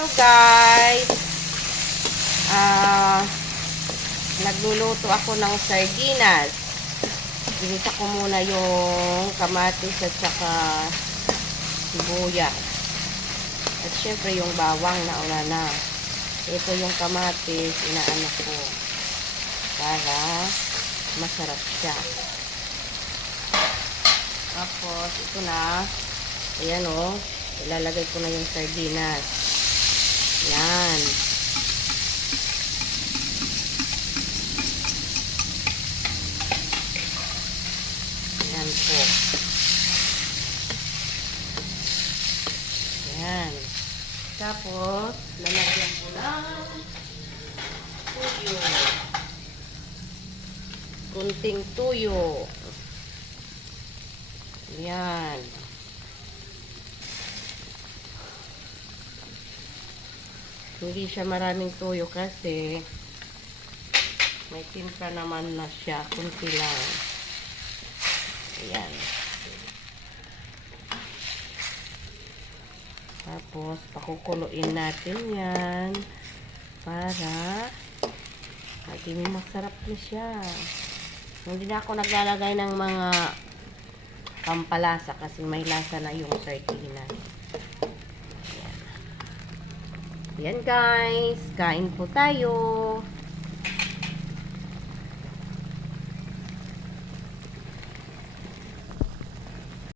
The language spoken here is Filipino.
Hello guys, nagluluto ako ng sardinas. Ginisa ko muna yung kamatis at saka sibuyas. At syempre yung bawang nauna na. Ito yung kamatis, inaano ko para masarap siya. Tapos ito na, ayan o, ilalagay ko na yung sardinas. Yan. Yan po. Yan. Tapos, lalagyan ko ng tuyo. Kunting tuyo. Yan. Hindi siya maraming tuyo kasi may timpla naman na siya. Kunti lang. Ayan. Tapos, pakukuluin natin yan para maging masarap na siya. Hindi na ako naglalagay ng mga pampalasa kasi may lasa na yung sardinas. Ayan. Ayan guys, kain po tayo.